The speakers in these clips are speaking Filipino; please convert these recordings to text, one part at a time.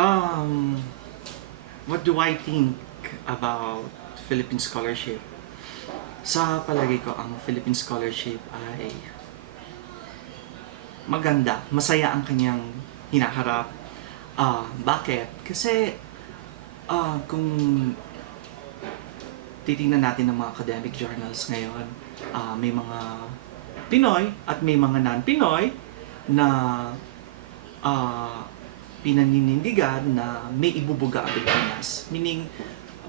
Um, what do I think about Philippine scholarship? Sa palagay ko, ang Philippine scholarship ay maganda, masaya ang kanyang hinaharap. Bakit? Kasi kung titingnan natin ng mga academic journals ngayon, may mga Pinoy at may mga non-Pinoy na uh, pinaninindigan na may ibubuga ang Pilipinas. Meaning,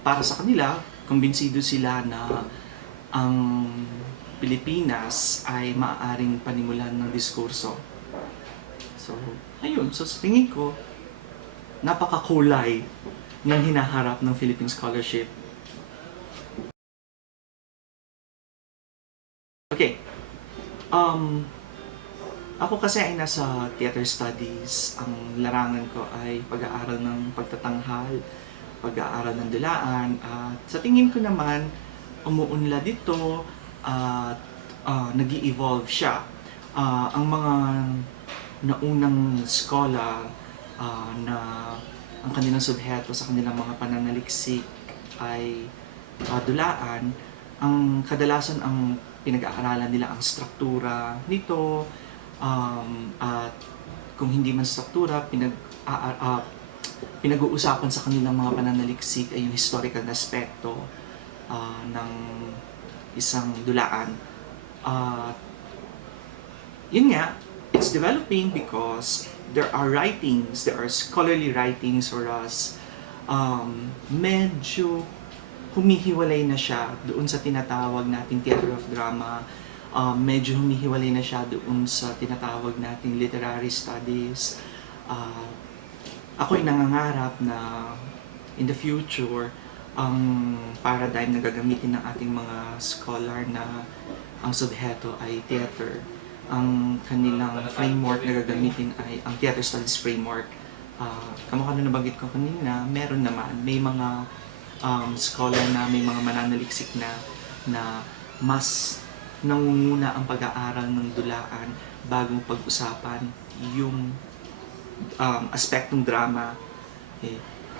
para sa kanila, kumbinsido sila na ang Pilipinas ay maaaring panimulan ng diskurso. So, ayun. So, sa tingin ko, napakakulay ng hinaharap ng Philippine Scholarship. Okay. Um, Ako kasi ay nasa theater studies. Ang larangan ko ay pag-aaral ng pagtatanghal, pag-aaral ng dulaan. At sa tingin ko naman, umuunlad dito at nag evolve siya. Ang mga naunang scholar na ang kanilang subheto sa kanilang mga pananaliksik ay dulaan, ang kadalasan ang pinag-aaralan nila ang struktura nito, at kung hindi man struktura, pinag-uusapan sa kanilang mga pananaliksik ay yung historical na aspekto ng isang dulaan. Uh, Yun nga, it's developing because there are writings, there are scholarly writings or as medyo humihiwalay na siya doon sa tinatawag nating theater of drama, medyo humihiwalay na siya doon sa tinatawag nating literary studies. Uh, Ako'y nangangarap na in the future, ang paradigm na gagamitin ng ating mga scholar na ang subheto ay theater. Ang kanilang framework na gagamitin ay ang theater studies framework. Kamukha na nabanggit ko kanina, meron naman, may mga scholar na may mga mananaliksik na mas nangunguna ang pag-aaral ng dulaan bagong pag-usapan yung aspektong drama. Okay.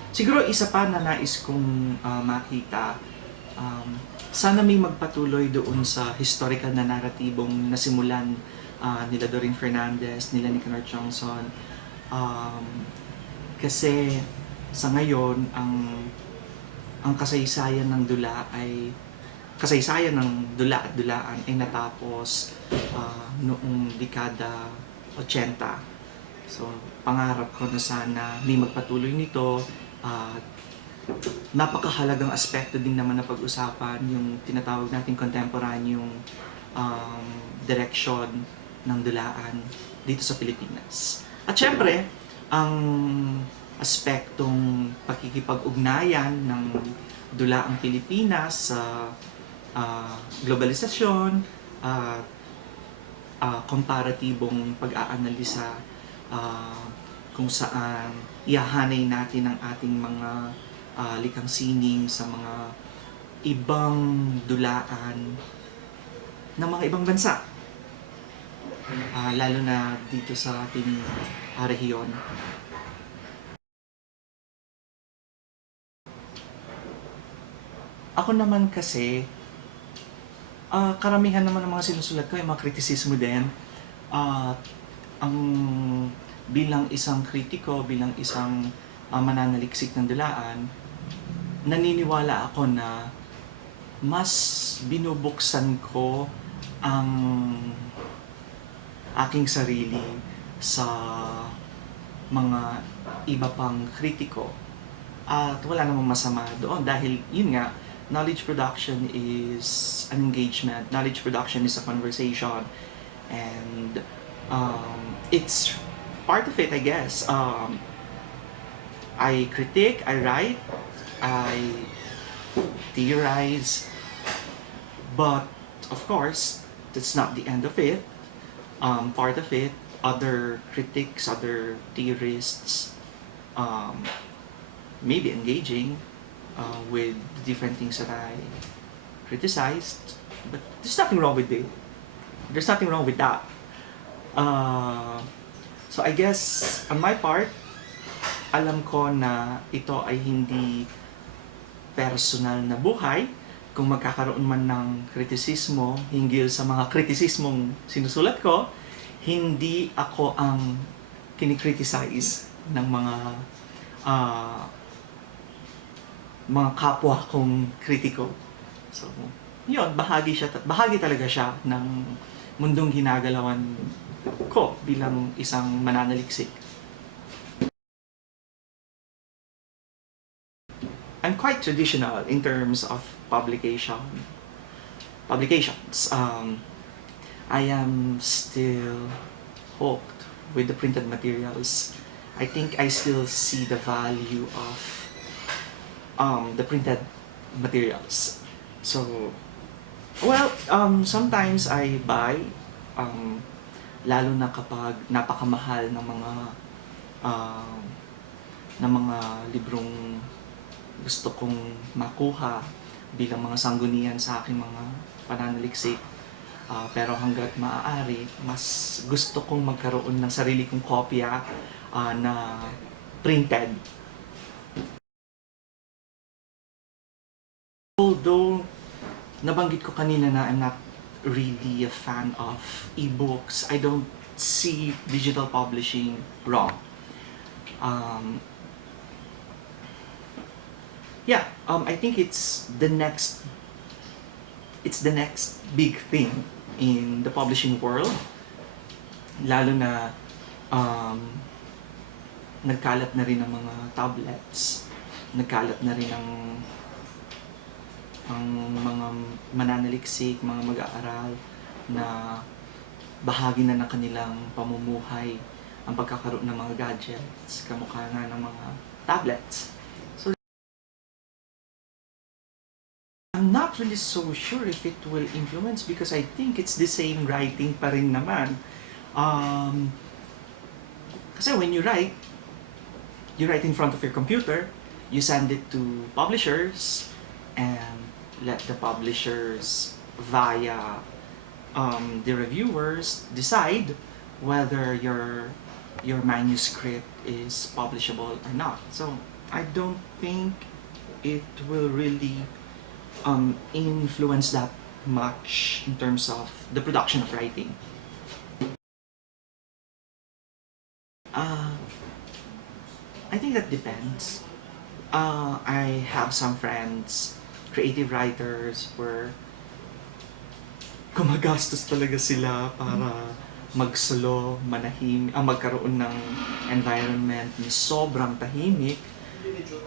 Siguro isa pa na nais kong makita, sana may magpatuloy doon sa historical na naratibong nasimulan nila Doreen Fernandez, nila Nicanor Johnson. Kasi sa ngayon, ang kasaysayan ng dula ay kasaysayan ng dula at dulaan ay natapos noong dekada 80. So, pangarap ko na sana may magpatuloy nito at napakahalagang aspekto din naman na pag-usapan yung tinatawag nating contemporaneous direction ng dulaan dito sa Pilipinas. At syempre, ang aspektong pakikipag-ugnayan ng dulaang Pilipinas sa globalisasyon at komparatibong pag-aanalisa kung saan ihahanay natin ang ating mga likang sining sa mga ibang dulaan ng mga ibang bansa, lalo na dito sa ating rehiyon. Ako naman kasi, karamihan naman ng mga sinusulat ko ay mga kritisismo din. Ang bilang isang kritiko, bilang isang mananaliksik ng dulaan, naniniwala ako na mas binubuksan ko ang aking sarili sa mga iba pang kritiko. At wala namang masama doon dahil yun nga, knowledge production is an engagement. Knowledge production is a conversation. And it's part of it, I guess. I critique, I write, I theorize, but of course, that's not the end of it. Part of it, other critics, other theorists, maybe engaging with the different things that I criticized, but there's nothing wrong with it. There's nothing wrong with that. So I guess on my part, alam ko na ito ay hindi personal na buhay. Kung magkakaroon man ng kritisismo hinggil sa mga kritisismong sinusulat ko, hindi ako ang kinikriticize ng ah, mga kapwa kong kritiko. So, yun, bahagi talaga siya ng mundong ginagalawan ko bilang isang mananaliksik. I'm quite traditional in terms of publications. I am still hooked with the printed materials. I think I still see the value of the printed materials. So, well, sometimes I buy, lalo na kapag napakamahal uh, ng mga librong gusto kong makuha bilang mga sanggunian sa aking mga pananaliksik. Pero hanggat maaari, mas gusto kong magkaroon ng sarili kong kopya na printed. Although, nabanggit ko kanina na I'm not really a fan of e-books, I don't see digital publishing wrong. I think it's the next big thing in the publishing world. Lalo na nagkalat na rin ang mga tablets, nagkalat na rin ang mga mananaliksik, mga mag-aaral na bahagi na ng kanilang pamumuhay ang pagkakaroon ng mga gadgets, kamukha nga ng mga tablets. So, I'm not really so sure if it will influence because I think it's the same writing pa rin naman. Kasi when you write in front of your computer, you send it to publishers, and let the publishers via the reviewers decide whether your manuscript is publishable or not. So I don't think it will really influence that much in terms of the production of writing. I think that depends. I have some friends, creative writers, where gumagastos talaga sila para magsulo, magkaroon ng environment na sobrang tahimik.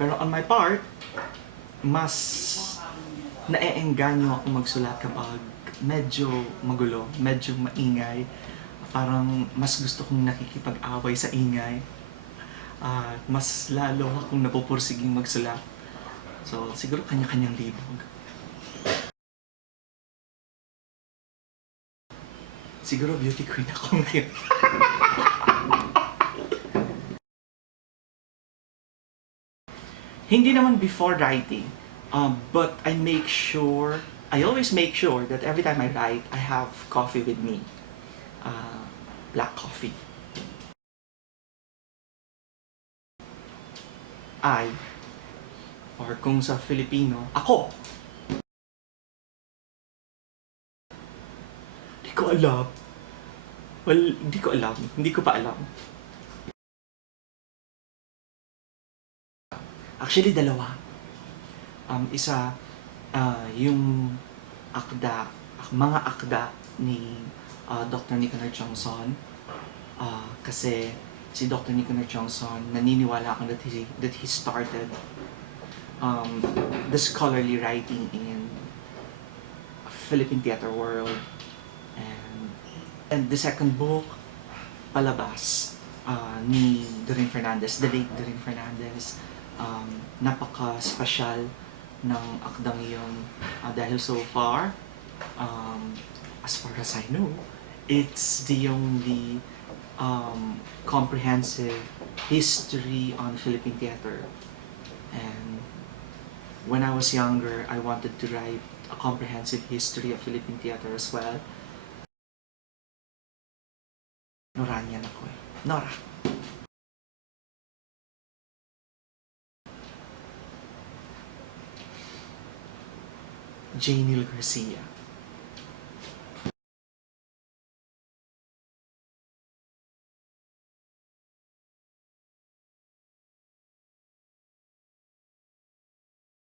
Pero on my part, mas naeengganyo ako magsulat kapag medyo magulo, medyo maingay. Parang mas gusto kong nakikipag-away sa ingay. Mas lalo akong napupursiging magsulat. So, siguro kanya-kanyang libog. Siguro beauty queen ako ngayon. Hindi naman before writing, but I always make sure that every time I write, I have coffee with me. Black coffee. Or kung sa Filipino, ako. Hindi ko alam. Well, hindi ko alam. Hindi ko pa alam. Actually, dalawa. Isa, yung mga akda ni Dr. Nicanor Chongson. Kasi si Dr. Nicanor Chongson, naniniwala ako that he started the scholarly writing in Philippine theater world. And the second book, Palabas, ni Doreen Fernandez, the late Doreen Fernandez. Napaka-special ng akdang iyon dahil so far, as far as I know, it's the only comprehensive history on Philippine theater. And when I was younger, I wanted to write a comprehensive history of Philippine theater as well. Noranian ako eh. Nora. Janil Garcia.